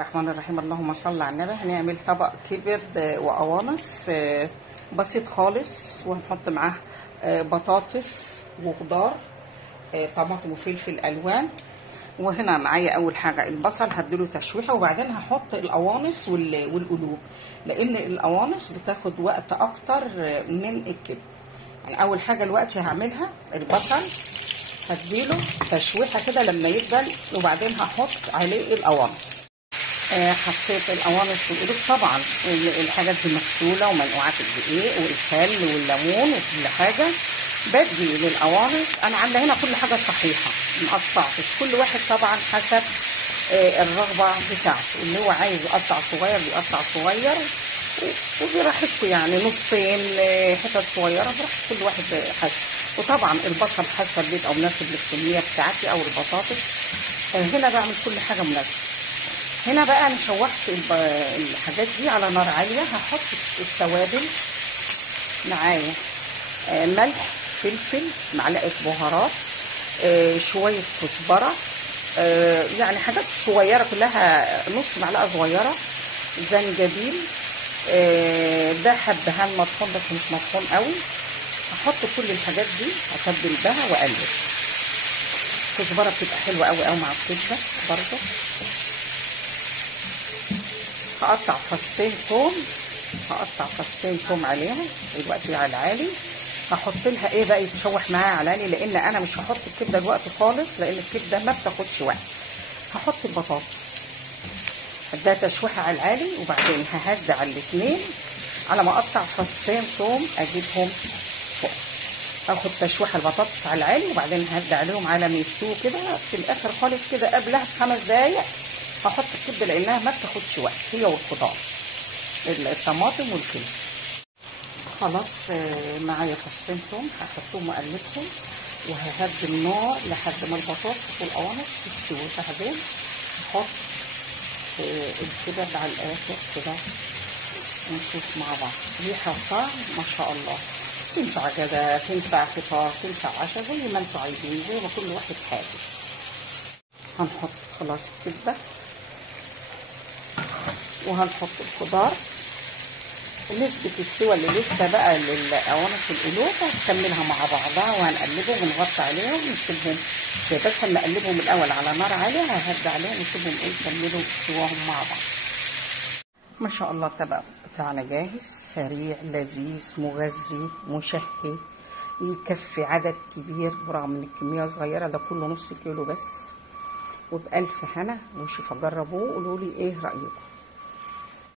الرحمن الرحيم. اللهم صل على النبي. هنعمل طبق كبد وقوانص بسيط خالص، وهنحط معاه بطاطس وخضار، طماطم وفلفل الوان. وهنا معايا اول حاجه البصل هديله تشويحه، وبعدين هحط القوانص والقلوب، لان القوانص بتاخد وقت اكتر من الكبد. يعني اول حاجه دلوقتي هعملها البصل، هديله تشويحه كده لما يدبل، وبعدين هحط عليه القوانص. حطيت القوانص والقلوب. طبعا الحاجات دي مغسوله ومنقوعه في الدقيق والخل والليمون وكل حاجه. بدي للقوانص انا عامله هنا كل حاجه صحيحه، مقطعتش، كل واحد طبعا حسب الرغبه بتاعته. اللي هو عايز يقطع صغير بيقطع صغير، وبراحتكم يعني نصين، حتت صغيره براحة كل واحد حسب. وطبعا البصل حسب بيبقى مناسب للكميه بتاعتي او البطاطس. هنا بعمل كل حاجه مناسبه. هنا بقى انا شوحت الحاجات دي على نار عاليه. هحط التوابل معايا، ملح، فلفل، معلقه بهارات، شويه كزبره، يعني حاجات صغيره كلها، نص معلقه صغيره زنجبيل، ده حبهان مطحون بس مش مطحون قوي. هحط كل الحاجات دي، اتبل بها واقلب. الكزبره بتبقى حلوه قوي قوي مع الكبده برضه. هقطع فصين ثوم عليها دلوقتي على العالي. هحط لها ايه بقى يتشوح معاها على العالي، لان انا مش هحط الكبده دلوقتي خالص، لان الكبده ما بتاخدش وقت. هحط البطاطس اديها تشويحه على العالي، وبعدين ههدي على الاثنين على ما اقطع فصين ثوم اجيبهم فوق. اخد تشويحه البطاطس على العالي، وبعدين ههدي عليهم على ما يستووا كده. في الاخر خالص كده قبلها ب5 دقايق هحط الكبده، لانها ما بتاخدش وقت هي والخضار الطماطم والفلفل. خلاص معايا فصين ثوم هحطهم واقلبهم، وههدي النار لحد ما البطاطس والقوانص تستوي. بعدين هحط الكبد على الاخر كده ونشوف مع بعض. ريحه وطعم ما شاء الله. تنفع غدا، تنفع فطار، تنفع عشاء، زي ما انتوا عايزين، زي ما كل واحد حابب. هنحط خلاص الكبده، وهنحط الخضار. نسبة السوى اللي لسه بقى للقوانص القلوب هنكملها مع بعضها، وهنقلبهم ونغطي عليهم ونسيبهم. بس هنقلبهم الأول على نار عالية، ههدي عليهم ونسيبهم يكملوا سواهم مع بعض. ما شاء الله الطبق بتاعنا جاهز، سريع لذيذ مغذي مشهي، يكفي عدد كبير برغم ان الكمية صغيرة. ده كله نص كيلو بس، وبألف هنا وشفا. جربوه وقولوا لي ايه رأيكم.